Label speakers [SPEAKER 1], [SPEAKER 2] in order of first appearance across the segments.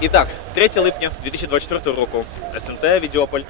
[SPEAKER 1] І так, 3 липня 2024 року СМТ Відьополь,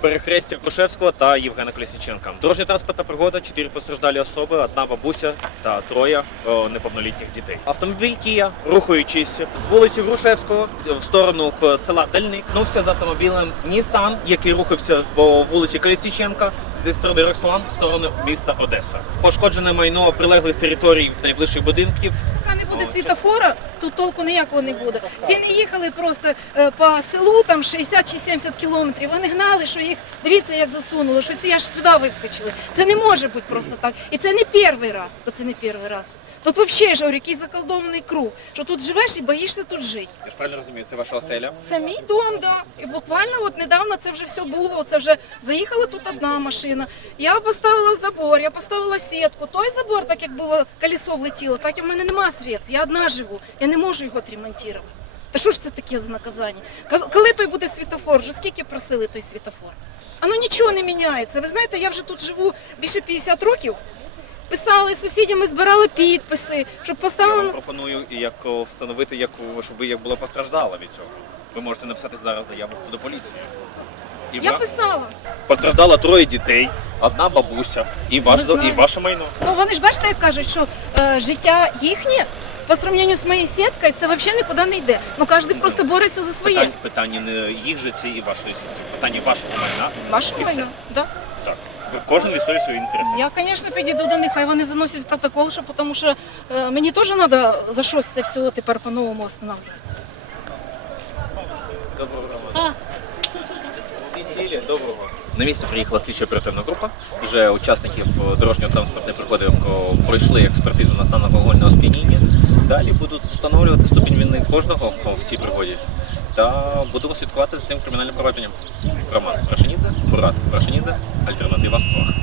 [SPEAKER 1] перехрестя Крушевського та Євгена Колісніченка. Дорожня транспортна пригода, чотири постраждалі особи, одна бабуся та троє о, неповнолітніх дітей. Автомобіль Кія, рухаючись з вулиці Грушевського в сторону села Дальник, кнувся з автомобілем Нісан, який рухався по вулиці Колісніченка зі сторони Роксолан в сторону міста Одеса. Пошкоджене майно прилеглих територій найближчих будинків.
[SPEAKER 2] Не буде світофора, тут толку ніякого не буде. Ці не їхали просто е, по селу там 60 чи 70 кілометрів. Вони гнали, що їх дивіться, як засунуло, що ці аж сюди вискочили. Це не може бути просто так. І це не перший раз. Та це не перший раз. Тут взагалі ж якийсь заколдований круг, що тут живеш і боїшся тут жити.
[SPEAKER 1] Я ж правильно розумію, це ваша оселя.
[SPEAKER 2] Це мій дом, да. І буквально от недавно це вже все було. Це вже заїхала тут одна машина. Я поставила забор, я поставила сітку. Той забор, так як було колесо влетіло, так і в мене нема средств. Я одна живу, я не можу його відремонтувати. Та що ж це таке за наказання? Коли той буде світофор? Вже скільки просили той світофор? А ну нічого не міняється. Ви знаєте, я вже тут живу більше 50 років. Писали сусідями, збирали підписи, щоб поставили.
[SPEAKER 1] Я вам пропоную як встановити, як щоб ви як була постраждала від цього. Ви можете написати зараз заяву до поліції. І
[SPEAKER 2] Я
[SPEAKER 1] ва-
[SPEAKER 2] писала.
[SPEAKER 1] постраждало троє дітей, одна бабуся і ваш
[SPEAKER 2] Ми
[SPEAKER 1] і ваше майно.
[SPEAKER 2] Ну вони ж бачите, як кажуть, що е, життя їхнє по сравненню з моєю сіткою, це взагалі нікуди не йде. Ну кожен просто бореться за своє.
[SPEAKER 1] Питання, питання не їх житті і вашої сім'ї. Питання вашого майна. І все.
[SPEAKER 2] майно. Да.
[SPEAKER 1] Так. Кожен відстоює свої інтереси.
[SPEAKER 2] Я, звісно, підійду до них, хай вони заносять протокол, що, тому що е, мені теж треба за щось це все тепер по-новому встановлювати.
[SPEAKER 1] Доброго ранку. Всі цілі, доброго. На місце приїхала слідча оперативна група. Вже учасників дорожнього транспортної пригоди пройшли експертизу на стан алкогольного сп'яніння. Далі будуть встановлювати ступінь вини кожного в цій пригоді. Та будемо слідкувати за цим кримінальним провадженням. Роман Рашенідзе, Бурат Рашенідзе, Альтернатива ВАГ.